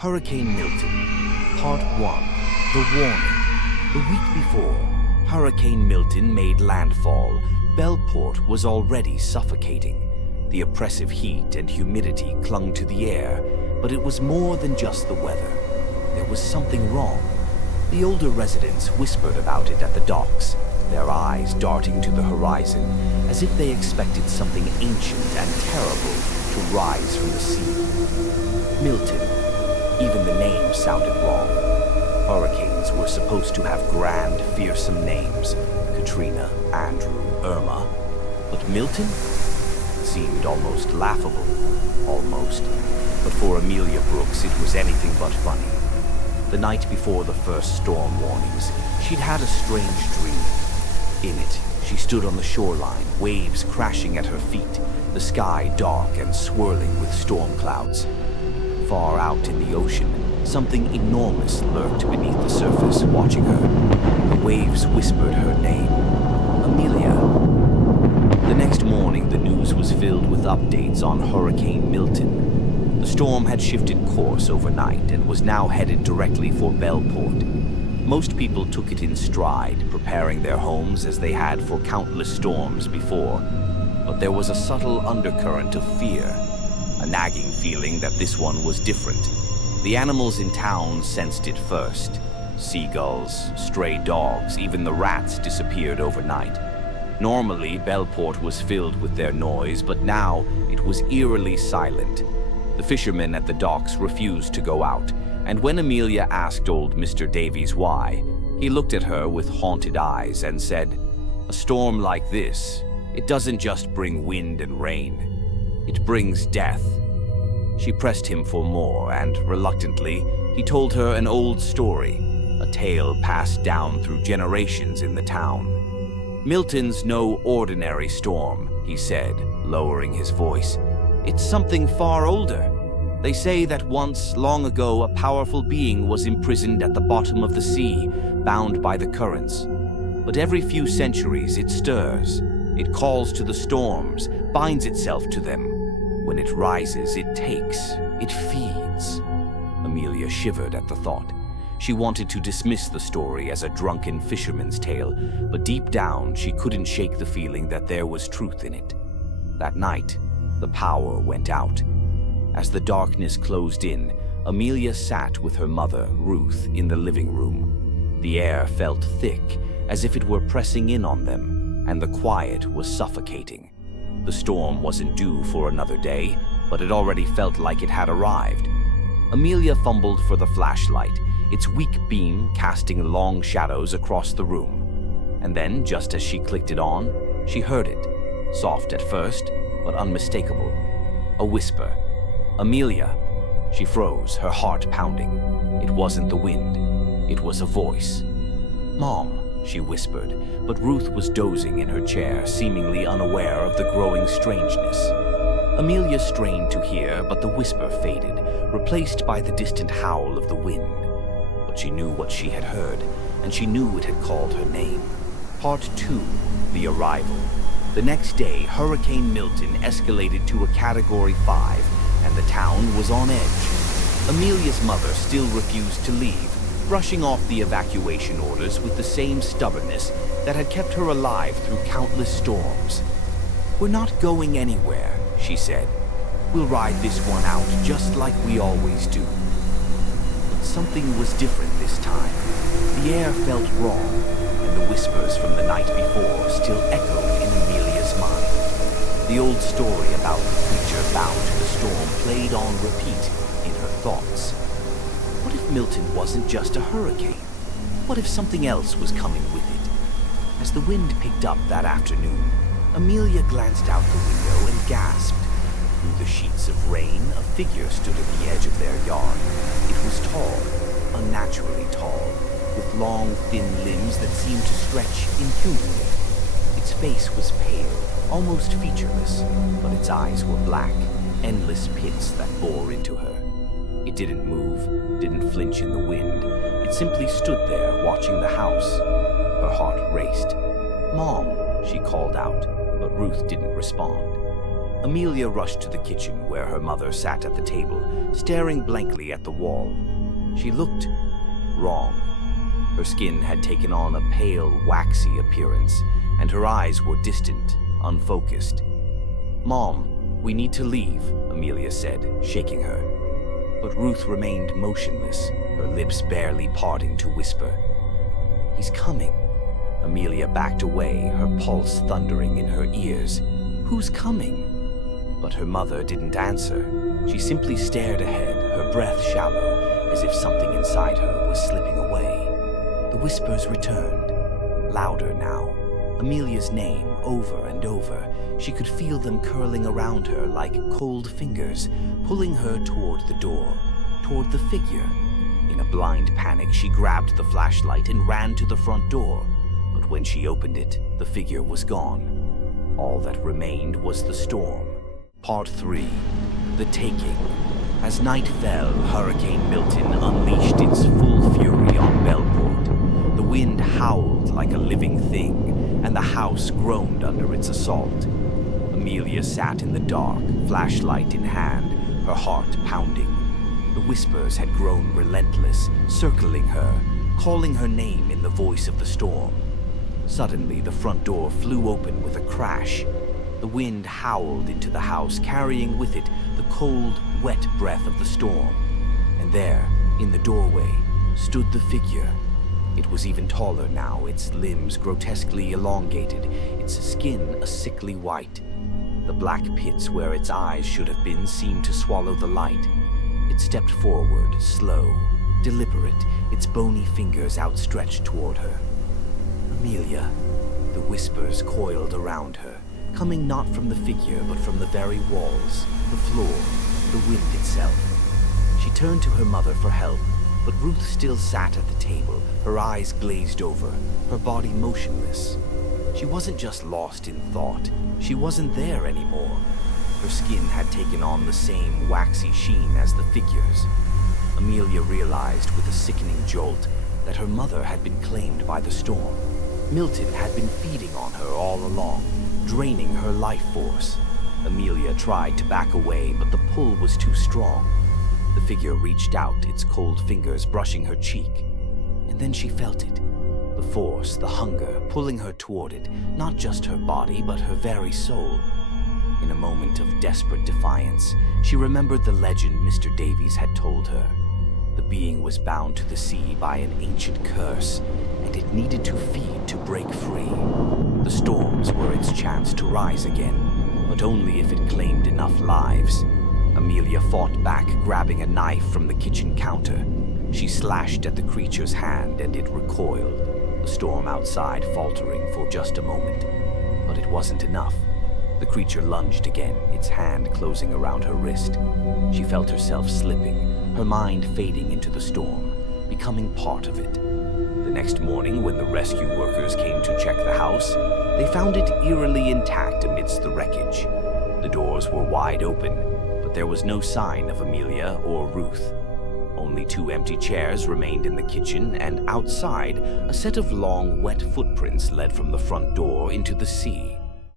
Hurricane Milton, Part 1, The Warning. The week before Hurricane Milton made landfall, Bellport was already suffocating. The oppressive heat and humidity clung to the air, but it was more than just the weather. There was something wrong. The older residents whispered about it at the docks, their eyes darting to the horizon, as if they expected something ancient and terrible to rise from the sea. Milton. Even the name sounded wrong. Hurricanes were supposed to have grand, fearsome names. Katrina, Andrew, Irma. But Milton? It seemed almost laughable. Almost. But for Amelia Brooks, it was anything but funny. The night before the first storm warnings, she'd had a strange dream. In it, she stood on the shoreline, waves crashing at her feet, the sky dark and swirling with storm clouds. Far out in the ocean, something enormous lurked beneath the surface, watching her. The waves whispered her name, Amelia. The next morning, the news was filled with updates on Hurricane Milton. The storm had shifted course overnight and was now headed directly for Bellport. Most people took it in stride, preparing their homes as they had for countless storms before. But there was a subtle undercurrent of fear, a nagging feeling that this one was different. The animals in town sensed it first. Seagulls, stray dogs, even the rats disappeared overnight. Normally, Bellport was filled with their noise, but now it was eerily silent. The fishermen at the docks refused to go out, and when Amelia asked old Mr. Davies why, he looked at her with haunted eyes and said, "A storm like this, it doesn't just bring wind and rain. It brings death." She pressed him for more, and reluctantly, he told her an old story, a tale passed down through generations in the town. "Milton's no ordinary storm," he said, lowering his voice. "It's something far older. They say that once, long ago, a powerful being was imprisoned at the bottom of the sea, bound by the currents. But every few centuries it stirs. It calls to the storms, binds itself to them. When it rises, it takes, it feeds." Amelia shivered at the thought. She wanted to dismiss the story as a drunken fisherman's tale, but deep down she couldn't shake the feeling that there was truth in it. That night, the power went out. As the darkness closed in, Amelia sat with her mother, Ruth, in the living room. The air felt thick, as if it were pressing in on them, and the quiet was suffocating. The storm wasn't due for another day, but it already felt like it had arrived. Amelia fumbled for the flashlight, its weak beam casting long shadows across the room. And then, just as she clicked it on, she heard it, soft at first, but unmistakable. A whisper. "Amelia." She froze, her heart pounding. It wasn't the wind. It was a voice. "Mom," she whispered, but Ruth was dozing in her chair, seemingly unaware of the growing strangeness. Amelia strained to hear, but the whisper faded, replaced by the distant howl of the wind. But she knew what she had heard, and she knew it had called her name. Part 2, The Arrival. The next day, Hurricane Milton escalated to a Category 5, and the town was on edge. Amelia's mother still refused to leave, brushing off the evacuation orders with the same stubbornness that had kept her alive through countless storms. "We're not going anywhere," she said. "We'll ride this one out just like we always do." But something was different this time. The air felt wrong, and the whispers from the night before still echoed in Amelia's mind. The old story about the creature bound to the storm played on repeat in her thoughts. What if Milton wasn't just a hurricane? What if something else was coming with it? As the wind picked up that afternoon, Amelia glanced out the window and gasped. Through the sheets of rain, a figure stood at the edge of their yard. It was tall, unnaturally tall, with long, thin limbs that seemed to stretch inhumanly. Its face was pale, almost featureless, but its eyes were black, endless pits that bore into her. It didn't move, didn't flinch in the wind. It simply stood there, watching the house. Her heart raced. "Mom," she called out, but Ruth didn't respond. Amelia rushed to the kitchen where her mother sat at the table, staring blankly at the wall. She looked wrong. Her skin had taken on a pale, waxy appearance, and her eyes were distant, unfocused. "Mom, we need to leave," Amelia said, shaking her. But Ruth remained motionless, her lips barely parting to whisper. "He's coming." Amelia backed away, her pulse thundering in her ears. "Who's coming?" But her mother didn't answer. She simply stared ahead, her breath shallow, as if something inside her was slipping away. The whispers returned, louder now. Amelia's name, over and over. She could feel them curling around her like cold fingers, pulling her toward the door, toward the figure. In a blind panic, she grabbed the flashlight and ran to the front door. But when she opened it, the figure was gone. All that remained was the storm. Part 3. The Taking. As night fell, Hurricane Milton unleashed its full fury on Bellport. The wind howled like a living thing, and the house groaned under its assault. Amelia sat in the dark, flashlight in hand, her heart pounding. The whispers had grown relentless, circling her, calling her name in the voice of the storm. Suddenly, the front door flew open with a crash. The wind howled into the house, carrying with it the cold, wet breath of the storm. And there, in the doorway, stood the figure. It was even taller now, its limbs grotesquely elongated, its skin a sickly white. The black pits where its eyes should have been seemed to swallow the light. It stepped forward, slow, deliberate, its bony fingers outstretched toward her. "Amelia." The whispers coiled around her, coming not from the figure but from the very walls, the floor, the wind itself. She turned to her mother for help, but Ruth still sat at the table, her eyes glazed over, her body motionless. She wasn't just lost in thought, she wasn't there anymore. Her skin had taken on the same waxy sheen as the figures. Amelia realized with a sickening jolt that her mother had been claimed by the storm. Milton had been feeding on her all along, draining her life force. Amelia tried to back away, but the pull was too strong. The figure reached out, its cold fingers brushing her cheek. And then she felt it. The force, the hunger, pulling her toward it, not just her body, but her very soul. In a moment of desperate defiance, she remembered the legend Mr. Davies had told her. The being was bound to the sea by an ancient curse, and it needed to feed to break free. The storms were its chance to rise again, but only if it claimed enough lives. Amelia fought back, grabbing a knife from the kitchen counter. She slashed at the creature's hand, and it recoiled, the storm outside faltering for just a moment. But it wasn't enough. The creature lunged again, its hand closing around her wrist. She felt herself slipping, her mind fading into the storm, becoming part of it. The next morning, when the rescue workers came to check the house, they found it eerily intact amidst the wreckage. The doors were wide open, but there was no sign of Amelia or Ruth. Only 2 empty chairs remained in the kitchen, and outside, a set of long, wet footprints led from the front door into the sea.